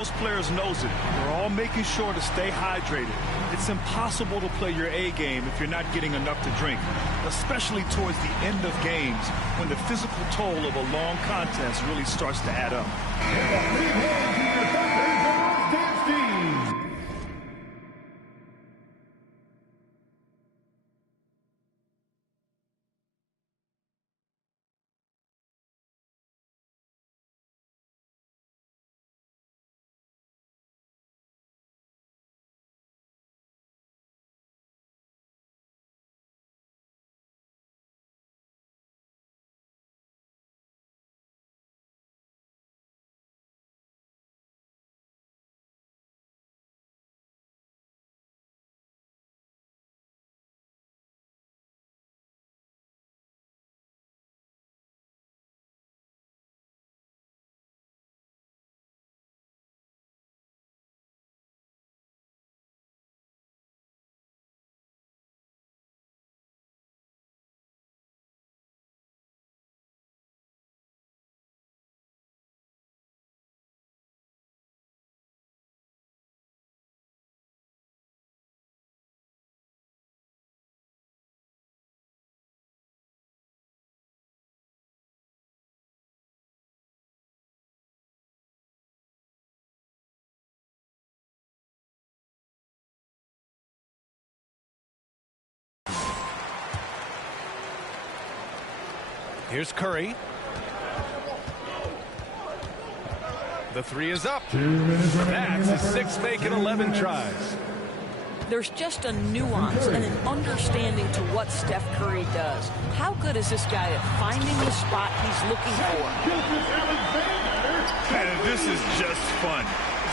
Most players knows it. We're all making sure to stay hydrated. It's impossible to play your A game if you're not getting enough to drink, especially towards the end of games when the physical toll of a long contest really starts to add up. Here's Curry. The three is up. That's his sixth make in 11 tries. There's just a nuance and an understanding to what Steph Curry does. How good is this guy at finding the spot he's looking for? And this is just fun.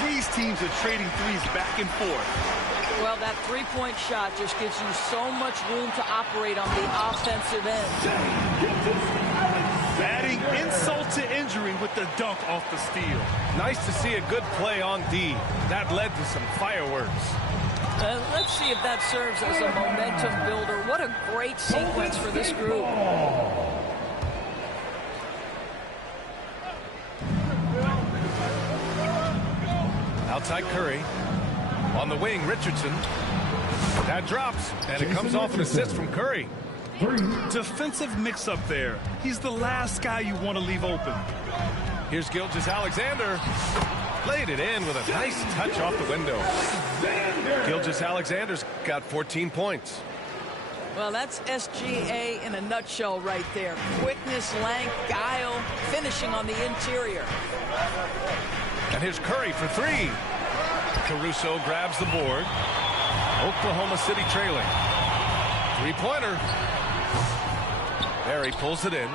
These teams are trading threes back and forth. Well, that three-point shot just gives you so much room to operate on the offensive end. Adding insult to injury with the dunk off the steal. Nice to see a good play on D. That led to some fireworks. Let's see if that serves as a momentum builder. What a great sequence for this group. Outside Curry. On the wing, Richardson. That drops, and it comes off an assist from Curry. Defensive mix-up there. He's the last guy you want to leave open. Here's Gilgeous-Alexander. Played it in with a nice touch off the window. Gilgeous-Alexander's got 14 points. Well, that's SGA in a nutshell right there. Quickness, length, guile, finishing on the interior. And here's Curry for three. Caruso grabs the board. Oklahoma City trailing. Three-pointer. Barry pulls it in.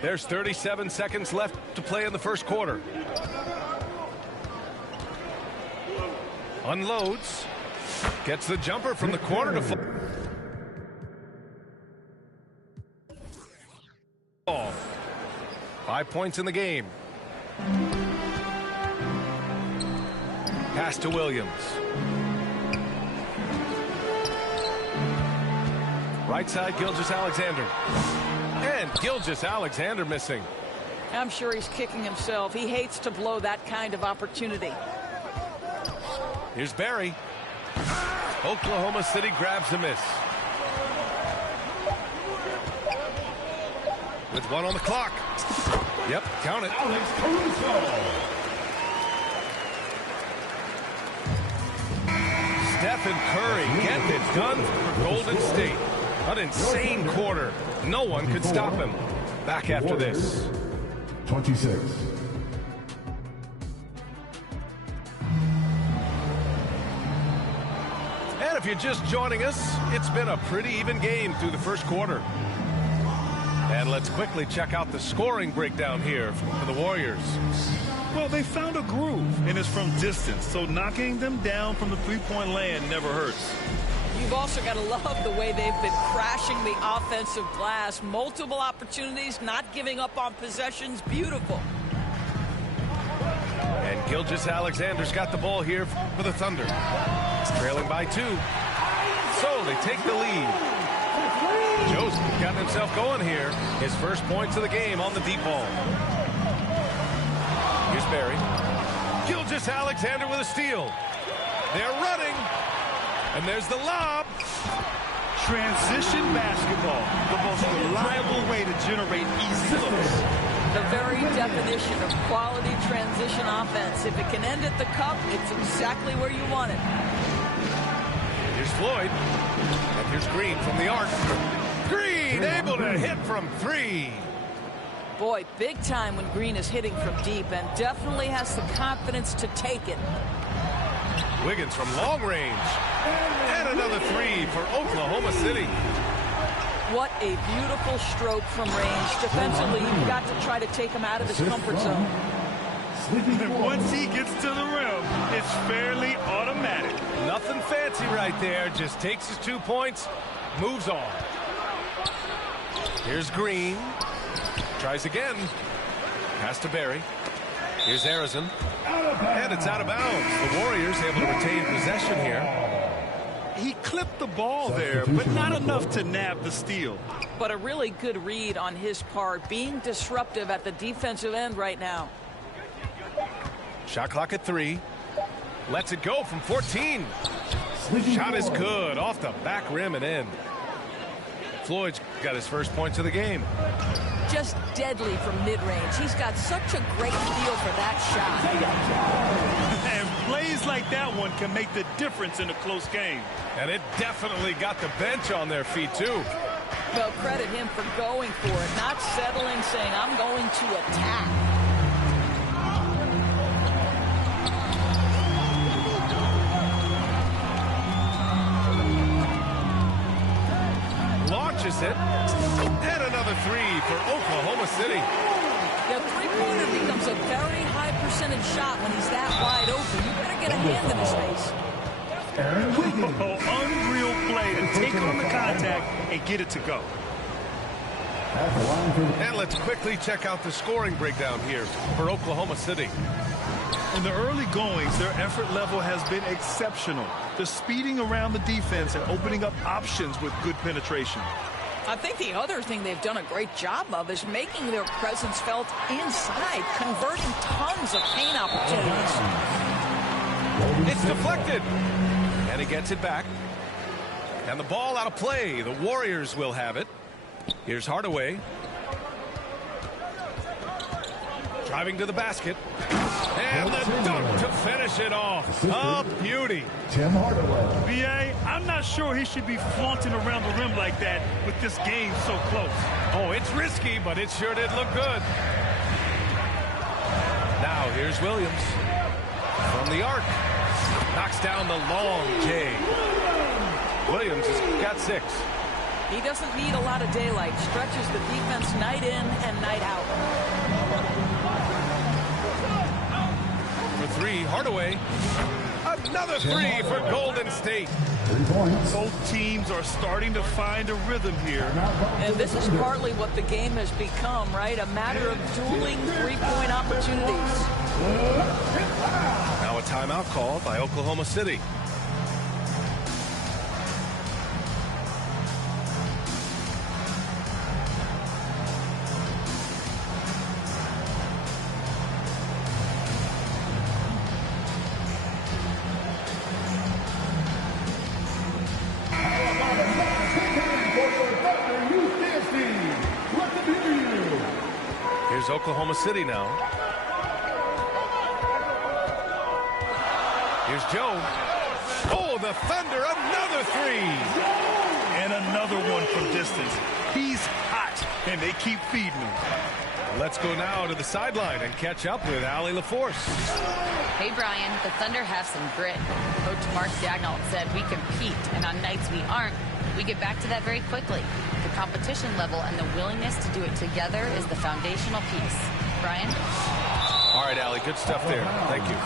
There's 37 seconds left to play in the first quarter. Unloads. Gets the jumper from the corner to fall. 5 points in the game. Pass to Williams. Right side, Gilgeous-Alexander. And Gilgeous-Alexander missing. I'm sure he's kicking himself. He hates to blow that kind of opportunity. Here's Barry. Oklahoma City grabs a miss. With one on the clock. Yep, count it. Steph and Curry getting it done for Golden State. An insane quarter. No one could stop him. Back after this. 26. And if you're just joining us, it's been a pretty even game through the first quarter. And let's quickly check out the scoring breakdown here for the Warriors. Well, they found a groove, and it's from distance, so knocking them down from the three-point land never hurts. You've also got to love the way they've been crashing the offensive glass. Multiple opportunities, not giving up on possessions. Beautiful. And Gilgeous-Alexander's got the ball here for the Thunder. Trailing by 2. So they take the lead. Joe's gotten himself going here. His first points of the game on the deep ball. Here's Barry. Gilgeous-Alexander with a steal. They're running. And there's the lob. Transition basketball, the most reliable way to generate easy looks. The very definition of quality transition offense. If it can end at the cup, it's exactly where you want it. Here's Floyd. And here's Green from the arc. Green able to hit from 3. Boy, big time when Green is hitting from deep, and definitely has the confidence to take it. Wiggins from long range. And another 3 for Oklahoma City. What a beautiful stroke from range. Defensively, you've got to try to take him out of his comfort zone. Once he gets to the rim, it's fairly automatic. Nothing fancy right there. Just takes his 2 points, moves on. Here's Green. Tries again. Pass to Barry. Here's Arizon. And it's out of bounds. The Warriors able to retain possession here. He clipped the ball there, but not enough to nab the steal. But a really good read on his part, being disruptive at the defensive end right now. Shot clock at 3. Lets it go from 14. Shot is good. Off the back rim and in. Floyd's got his first points of the game. Just deadly from mid-range. He's got such a great feel for that shot. And plays like that one can make the difference in a close game. And it definitely got the bench on their feet, too. Well, credit him for going for it, not settling, saying, I'm going to attack. Launches it. And another 3 for Oklahoma City. The three-pointer becomes a very high percentage shot when he's that wide open. You better get a hand in his face. Unreal play to take on the contact and get it to go. And let's quickly check out the scoring breakdown here for Oklahoma City. In the early goings, their effort level has been exceptional. They're speeding around the defense and opening up options with good penetration. I think the other thing they've done a great job of is making their presence felt inside, converting tons of paint opportunities. It's deflected. And he gets it back. And the ball out of play. The Warriors will have it. Here's Hardaway. Driving to the basket. And the dunk to finish it off. A beauty. Tim Hardaway. B.A., I'm not sure he should be flaunting around the rim like that with this game so close. Oh, it's risky, but it sure did look good. Now here's Williams. From the arc. Knocks down the long J. Williams has got 6. He doesn't need a lot of daylight. Stretches the defense night in and night out. For 3, Hardaway. Another 3 for Golden State. 3 points. Both teams are starting to find a rhythm here. And this is partly what the game has become, right? A matter of dueling three-point opportunities. Now a timeout called by Oklahoma City. Here's Oklahoma City now. Here's Joe. Oh, the Thunder, another 3. And another one from distance. He's hot, and they keep feeding him. Let's go now to the sideline and catch up with Allie LaForce. Hey, Brian, the Thunder have some grit. Coach Mark Dagnall said we compete, and on nights we aren't, we get back to that very quickly. The competition level and the willingness to do it together is the foundational piece. Brian? All right, Allie, good stuff there. Thank you.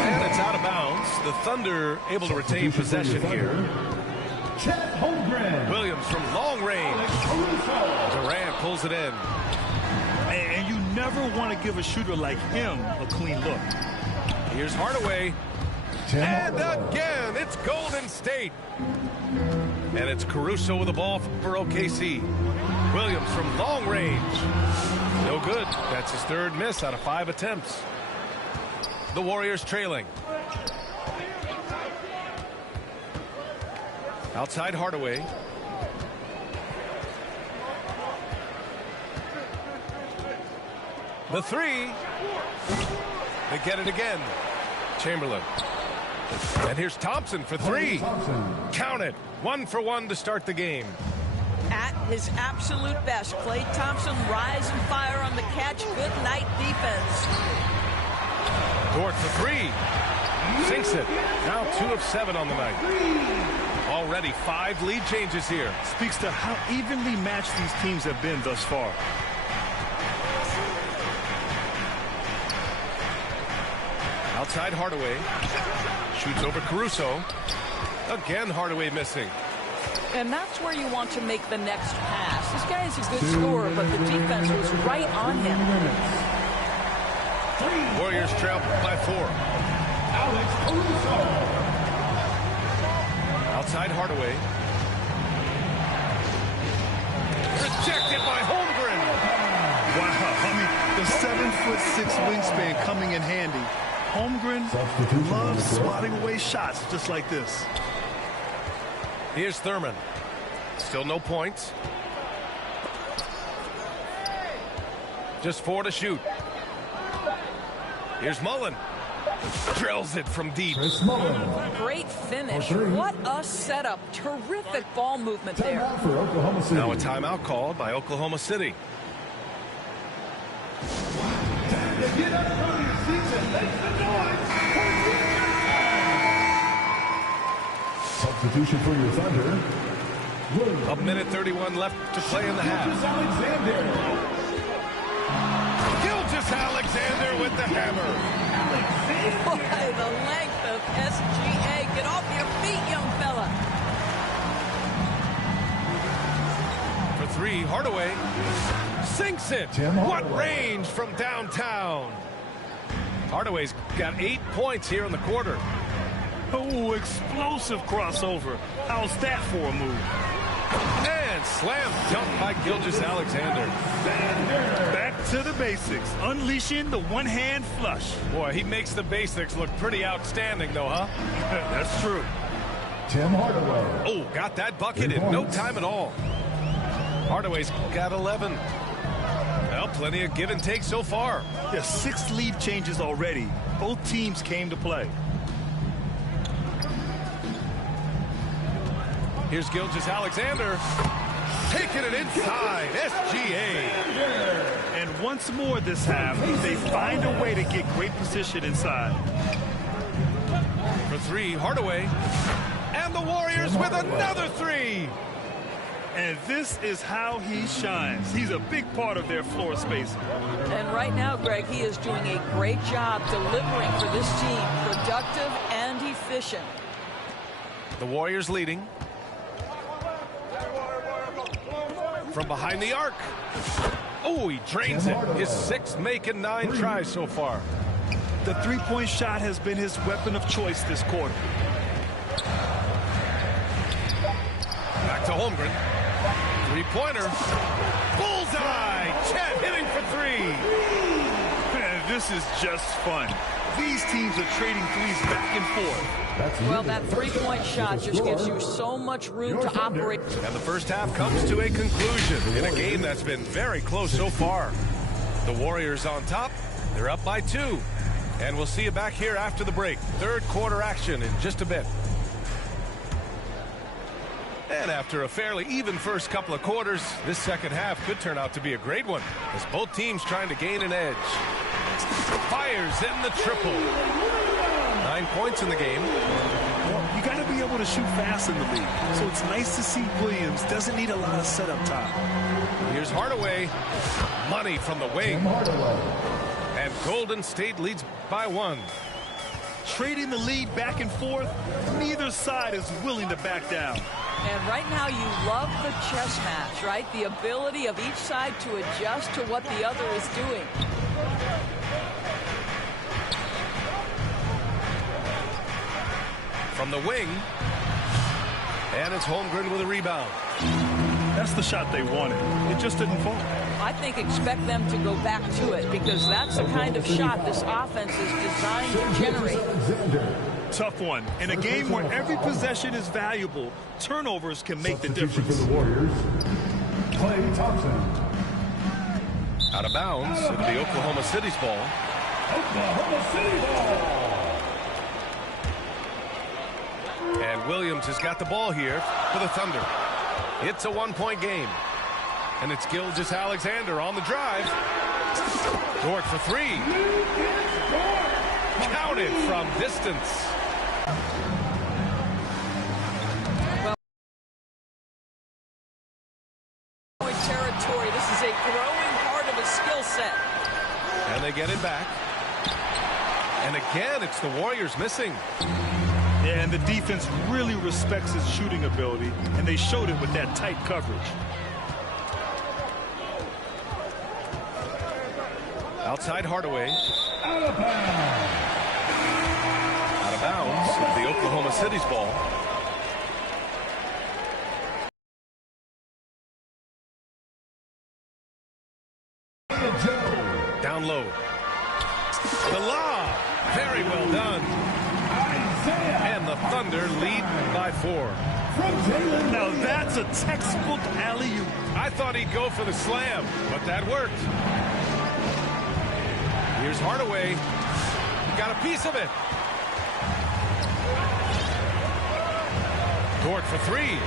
And it's out of bounds. The Thunder able to retain possession here. Chet Holmgren. Williams from long range. Durant pulls it in. And you never want to give a shooter like him a clean look. Here's Hardaway. And again, it's Golden State. And it's Caruso with the ball for OKC. Williams from long range. No good. That's his third miss out of 5 attempts. The Warriors trailing. Outside Hardaway. The three. They get it again. Chamberlain. And here's Thompson for three. Count it. 1 for 1 to start the game. At his absolute best, Klay Thompson rise and fire on the catch. Good night defense. Dort for three. Sinks it. Now 2 of 7 on the night. Already 5 lead changes here. Speaks to how evenly matched these teams have been thus far. Outside Hardaway. Shoots over Caruso. Again Hardaway missing. And that's where you want to make the next pass. This guy is a good scorer, but the defense was right on him. Warriors trail by 4. Alex Caruso. Outside Hardaway. Rejected by Holmgren. Wow, I mean, the 7'6" wingspan coming in handy. Holmgren loves swatting away shots just like this. Here's Thurman. Still no points. Just 4 to shoot. Here's Mullen. Drills it from deep. Great finish. What a setup. Terrific ball movement there. Now a timeout called by Oklahoma City. Get up from your seats and make the noise. Substitution for your Thunder. A minute 31 left to play in the half. Gilgeous Alexander with the hammer. Boy, the length of SGA. Get off your feet, young fella. For 3, Hardaway sinks it. What range from downtown. Hardaway's got 8 points here in the quarter. Oh, explosive crossover. How's that for a move? And slam dunk by Gilgeous Alexander. Back to the basics. Unleashing the one-hand flush. Boy, he makes the basics look pretty outstanding, though, huh? That's true. Tim Hardaway. Oh, got that bucket in no time at all. Hardaway's got 11. Well, plenty of give and take so far. There's 6 lead changes already. Both teams came to play. Here's Gilgeous Alexander. Taking it inside. SGA. And once more this half, they find a way to get great position inside. For 3, Hardaway. And the Warriors with another 3. And this is how he shines. He's a big part of their floor spacing. And right now, Greg, he is doing a great job delivering for this team. Productive and efficient. The Warriors leading. From behind the arc. Oh, he drains it. His 6th make and 9 tries so far. The three-point shot has been his weapon of choice this quarter. Back to Holmgren. 3-pointer. Bullseye. Chet hitting for 3. Man, this is just fun. These teams are trading threes back and forth. Well, that three-point shot just gives you so much room to operate. And the first half comes to a conclusion in a game that's been very close so far. The Warriors on top. They're up by 2. And we'll see you back here after the break. Third quarter action in just a bit. And after a fairly even first couple of quarters, this second half could turn out to be a great one as both teams trying to gain an edge. Fires in the triple. 9 points in the game. Well, you got to be able to shoot fast in the league. So it's nice to see Williams doesn't need a lot of setup time. Here's Hardaway. Money from the wing. And Golden State leads by 1. Trading the lead back and forth, neither side is willing to back down. And right now you love the chess match, right? The ability of each side to adjust to what the other is doing. From the wing. And it's Holmgren with a rebound. That's the shot they wanted. It just didn't fall. I think expect them to go back to it because that's the kind of shot this offense is designed to generate. Tough one. In a game where every possession is valuable, turnovers can make the difference. For the Warriors, Klay Thompson. Out of bounds. It'll be Oklahoma City's ball. Oklahoma City ball. And Williams has got the ball here for the Thunder. It's a one-point game. And it's Gilgeous-Alexander on the drive. Dort for three. Counted from distance. Territory. This is a growing part of his skill set. And they get it back. And again, it's the Warriors missing. Yeah, and the defense really respects his shooting ability, and they showed it with that tight coverage. Outside Hardaway. Out of bounds. Out of bounds. The Oklahoma City's ball. Down low. The lob. Very well done. And the Thunder lead by 4. Now that's a textbook alley-oop. I thought he'd go for the slam, but that worked. Here's Hardaway. Got a piece of it. Dort for three.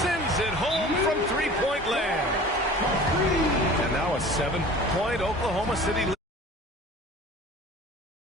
Sends it home from three-point land. And now a 7-point Oklahoma City lead.